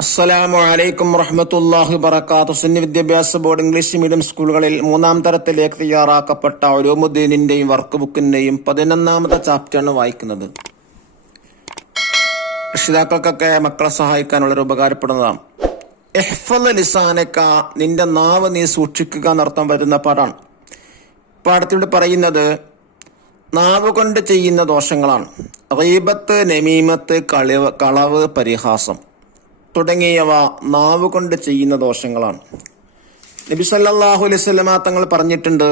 അസ്സലാമു അലൈക്കും വറഹ്മത്തുള്ളാഹി വബറകാതുഹു. സുന്നി വിദ്യാഭ്യാസ ബോർഡ് ഇംഗ്ലീഷ് മീഡിയം സ്കൂളുകളിൽ 3-ാം തരത്തിലേക്ക് തയ്യാറാക്കപ്പെട്ട ഉലൂമുദ്ദീനിന്റെയും വർക്ക് ബുക്കിന്റെയും 11-ാമത്തെ ചാപ്റ്ററാണ് വായിക്കുന്നത്. രക്ഷിതാക്കൾക്കൊക്കെ മക്കളെ സഹായിക്കാൻ വളരെ ഉപകാരപ്പെടുന്നതാണ്. ഇഹ്ഫള് ലിസാനക, നിന്റെ നാവ് നീ സൂക്ഷിക്കുക എന്നർത്ഥം വരുന്ന പാഠാണ്. പാഠത്തിലൂടെ പറയുന്നത് നാവ് കൊണ്ട് ചെയ്യുന്ന ദോഷങ്ങളാണ്. ഗീബത്ത്, നമീമത്ത്, കളവ്, പരിഹാസം തുടങ്ങിയവ നാവ് കൊണ്ട് ചെയ്യുന്ന ദോഷങ്ങളാണ്. നബി സല്ലല്ലാഹു അലൈഹി വസല്ലമ തങ്ങൾ പറഞ്ഞിട്ടുണ്ട്,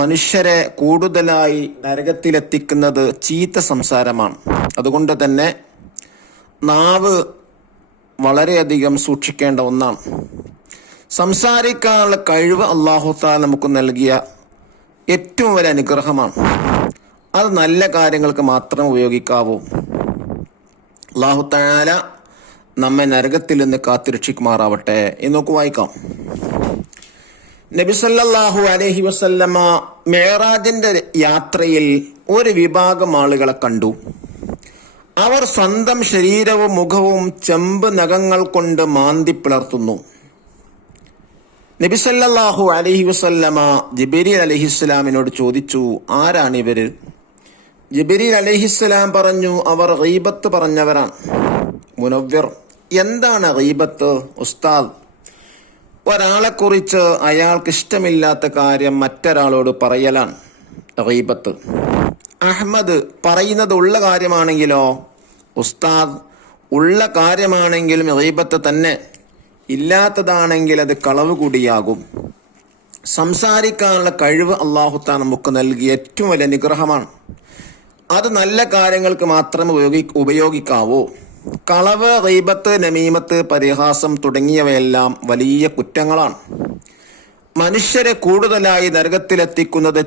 മനുഷ്യരെ കൂടുതലായി നരകത്തിലെത്തിക്കുന്നത് ചീത്ത സംസാരമാണ്. അതുകൊണ്ട് തന്നെ നാവ് വളരെയധികം സൂക്ഷിക്കേണ്ട ഒന്നാണ്. സംസാരിക്കാനുള്ള കഴിവ് അല്ലാഹു തആല നമുക്ക് നൽകിയ ഏറ്റവും വലിയ അനുഗ്രഹമാണ്. അത് നല്ല കാര്യങ്ങൾക്ക് മാത്രം ഉപയോഗിക്കാവൂ. അല്ലാഹു തആല നമ്മെ നരകത്തിൽ നിന്ന് കാത്തുരക്ഷിക്കുമാറാവട്ടെ. എന്നൊക്കെ വായിക്കാം. നബി സല്ലല്ലാഹു അലൈഹി വസല്ലമ മിഅ്റാജിന്റെ യാത്രയിൽ ഒരു വിഭാഗം ആളുകളെ കണ്ടു. അവർ സ്വന്തം ശരീരവും മുഖവും ചെമ്പ് നഖങ്ങൾ കൊണ്ട് മാന്തി പിളർത്തുന്നു. നബി സല്ലല്ലാഹു അലൈഹി വസല്ലമ ജിബ്രീൽ അലൈഹിസ്സലാമിനോട് ചോദിച്ചു, ആരാണിവര്? ജിബ്രീൽ അലൈഹിസ്സലാം പറഞ്ഞു, അവർ ഗീബത്ത് പറഞ്ഞവരാണ്. മുനവ്വിർ, എന്താണ് ഗീബത്ത്? ഉസ്താദ്, ഒരാളെ കുറിച്ച് അയാൾക്ക് ഇഷ്ടമില്ലാത്ത കാര്യം മറ്റൊരാളോട് പറയലാണ് ഗീബത്ത്. അഹ്മദ്, പറയുന്നത് ഉള്ള കാര്യമാണെങ്കിലോ? ഉസ്താദ്, ഉള്ള കാര്യമാണെങ്കിലും ഗീബത്ത് തന്നെ, ഇല്ലാത്തതാണെങ്കിൽ അത് കളവ് കൂടിയാകും. സംസാരിക്കാനുള്ള കഴിവ് അല്ലാഹു തആല നമുക്ക് നൽകിയ ഏറ്റവും വലിയ അനുഗ്രഹമാണ്. അത് നല്ല കാര്യങ്ങൾക്ക് മാത്രമേ ഉപയോഗിക്കാവൂ. കളവ്, ഗീബത്ത്, നമീമത്ത്, പരിഹാസം തുടങ്ങിയവയെല്ലാം വലിയ കുറ്റങ്ങളാണ്. മനുഷ്യരെ കൂടുതലായി നരകത്തിലെത്തിക്കുന്നത്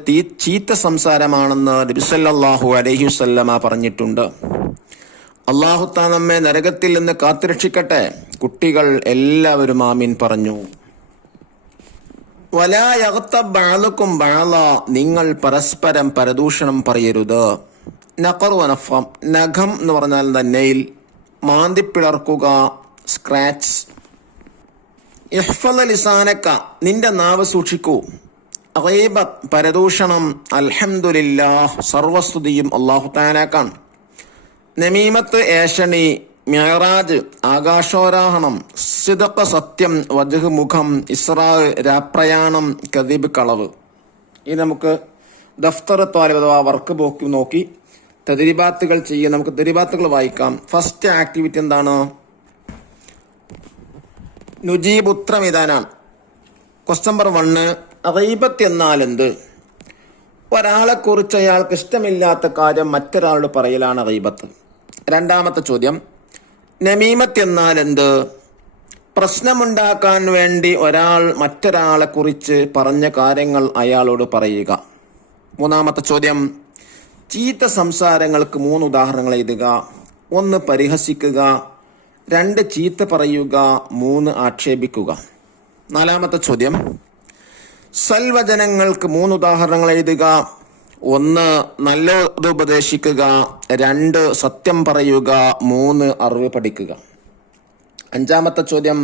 ചീത്ത സംസാരമാണെന്ന് നബി സല്ലല്ലാഹു അലൈഹി വസല്ലമ പറഞ്ഞിട്ടുണ്ട്. അല്ലാഹു തആല നമ്മെ നരകത്തിൽ നിന്ന് കാത്തുരക്ഷിക്കട്ടെ. കുട്ടികൾ എല്ലാവരും ആമീൻ പറഞ്ഞു. വലാ യഗ്തബ് ബഅലുകും ബഅല, നിങ്ങൾ പരസ്പരം പരദൂഷണം പറയരുത്. നഖറു വനഫം, നഖം എന്ന് പറഞ്ഞാൽ നെയിൽ, മാന്തിപ്പിളർക്കുക, സ്ക്രാച്ച്. ഇഹ്ഫള് ലിസാനക, നിന്റെ നാവ് സൂക്ഷിക്കൂ. ഗീബത്ത്, പരദൂഷണം, അൽഹംദുലില്ലാഹ്, സർവസ്തുതിയും അല്ലാഹു തആലക്കാണ്. നമീമത്ത്, ഏഷണി, മിഅ്റാജ്, ആകാശോരോഹണം, സിദ്ഖ്, സത്യം, വജ്ഹ്, മുഖം, ഇസ്റാ, രാപ്രയാണം, കദിബ്, കളവ്. ഇനി നമുക്ക് ദഫ്തർ ത്വാലിബ് അഥവാ വർക്ക് ബുക്ക് നോക്കി തദ്രീബാത്തുകൾ ചെയ്യാം. നമുക്ക് തദ്രീബാത്തുകൾ വായിക്കാം. ഫസ്റ്റ് ആക്ടിവിറ്റി എന്താണ്? നുജീബ്, ഉത്തരം ഇതാനാണ്. ക്വസ്റ്റ്യൻ നമ്പർ 1, ഗീബത്ത് എന്നാൽ എന്ത്? ഒരാളെ കുറിച്ച് അയാൾക്ക് ഇഷ്ടമില്ലാത്ത കാര്യം മറ്റൊരാളോട് പറയലാണ് ഗീബത്ത്. രണ്ടാമത്തെ ചോദ്യം, നമീമത്ത് എന്നാൽ എന്ത്? പ്രശ്നമുണ്ടാക്കാൻ വേണ്ടി ഒരാൾ മറ്റൊരാളെ കുറിച്ച് പറഞ്ഞ കാര്യങ്ങൾ അയാളോട് പറയുക. മൂന്നാമത്തെ ചോദ്യം, ചീത്ത സംസാരങ്ങൾക്ക് 3 ഉദാഹരണങ്ങൾ എഴുതുക. 1 പരിഹസിക്കുക, 2 ചീത്ത പറയുക, 3 ആക്ഷേപിക്കുക. നാലാമത്തെ ചോദ്യം, സൽവചനങ്ങൾക്ക് 3 ഉദാഹരണങ്ങൾ എഴുതുക. 1 നല്ലത് ഉപദേശിക്കുക, 2 സത്യം പറയുക, 3 അറിവ് പഠിക്കുക. അഞ്ചാമത്തെ ചോദ്യം,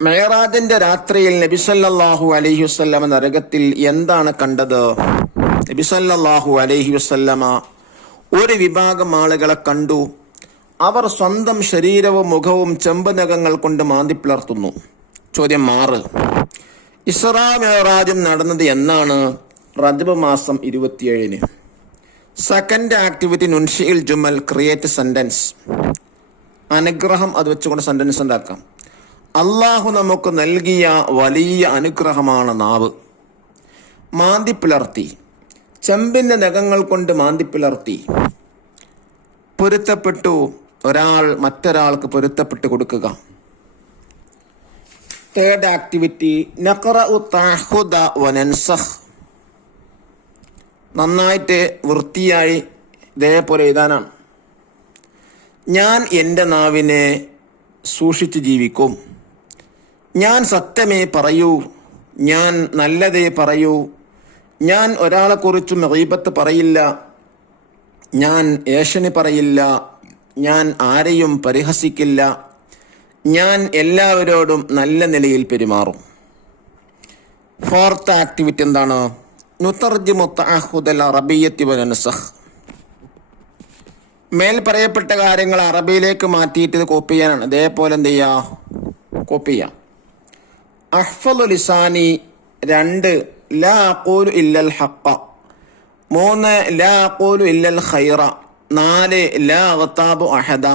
മിഅ്റാജിന്റെ രാത്രിയിൽ നബി സല്ലല്ലാഹു അലൈഹി വസല്ലമ നരകത്തിൽ എന്താണ് കണ്ടത്? നബി സല്ലല്ലാഹു അലൈഹി വസല്ലമ ഒരു വിഭാഗം ആളുകളെ കണ്ടു. അവർ സ്വന്തം ശരീരവും മുഖവും ചെമ്പ് നഖങ്ങൾ കൊണ്ട് മാന്തിപ്പിളർത്തുന്നു. ചോദ്യം 6, ഇസ്റാ മിഅ്റാജും നടന്നത് എന്നാണ്? റജബ് മാസം 27-ന്. സെക്കൻഡ് ആക്ടിവിറ്റി, നുൻഷിഇൽ ജുമൽ, ക്രിയേറ്റ് സെന്റൻസ്. അനുഗ്രഹം അത് വെച്ചുകൊണ്ട് സെന്റൻസ് ഉണ്ടാക്കാം. അള്ളാഹു നമുക്ക് നൽകിയ വലിയ അനുഗ്രഹമാണ് നാവ്. മാന്തിപ്പിളർത്തി, ചെമ്പിന്റെ നഖങ്ങൾ കൊണ്ട് മാന്തിപ്പിളർത്തി, പൊരുത്തപ്പെട്ടു. ഒരാൾ മറ്റൊരാൾക്ക് പൊരുത്തപ്പെട്ട് കൊടുക്കുക. തേർഡ് ആക്ടിവിറ്റി, നഖറഉ തഅഹുദ വനൻസഖ്. നന്നായിട്ട് വൃത്തിയായി ഇതേപോലെ എഴുതാനാണ്. ഞാൻ എൻ്റെ നാവിനെ സൂക്ഷിച്ച് ജീവിക്കും. ഞാൻ സത്യമേ പറയൂ, ഞാൻ നല്ലതേ പറയൂ, ഞാൻ ഒരാളെക്കുറിച്ചും ഗീബത്ത് പറയില്ല, ഞാൻ ഏഷണി പറയില്ല, ഞാൻ ആരെയും പരിഹസിക്കില്ല, ഞാൻ എല്ലാവരോടും നല്ല നിലയിൽ പെരുമാറും. ഫോർത്ത് ആക്ടിവിറ്റി എന്താണ്? നുതർജിമു തഅഖുദൽ അറബിയ്യത്തി വനൻസഖ്. മേൽ പറയപ്പെട്ട കാര്യങ്ങൾ അറബിയിലേക്ക് മാറ്റിയിട്ട് ഇത് കോപ്പി ചെയ്യാനാണ്. ഇതേപോലെ എന്ത് ചെയ്യുക? കോപ്പി ചെയ്യാം. അഹ്ഫളു ലിസാനി 2 ലാ അഖൂലു ഇല്ലൽ ഹഖ. 3 ലാ അഖൂലു ഇല്ലൽ ഖൈറ. 4 ലാ അഗ്താബു അഹദ.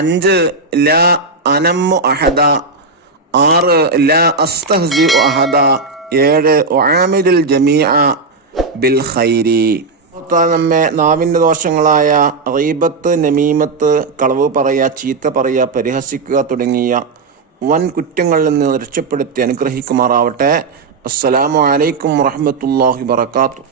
5 ലാ അനമ്മു അഹദ. 6 ലാ അസ്തഹ്സിഉ അഹദ. 7 ഉആമിലുൽ ജമീഅ ബിൽ ഖൈരി. നമ്മെ നാവിൻ്റെ ദോഷങ്ങളായ ഗീബത്ത്, നമീമത്ത്, കളവ് പറയുക, ചീത്ത പറയുക, പരിഹസിക്കുക തുടങ്ങിയ വൻ കുറ്റങ്ങളിൽ നിന്ന് രക്ഷപ്പെടുത്തി അനുഗ്രഹിക്കുമാറാവട്ടെ. അസ്സലാമു അലൈക്കും വറഹ്മത്തുള്ളാഹി വബറകാതുഹു.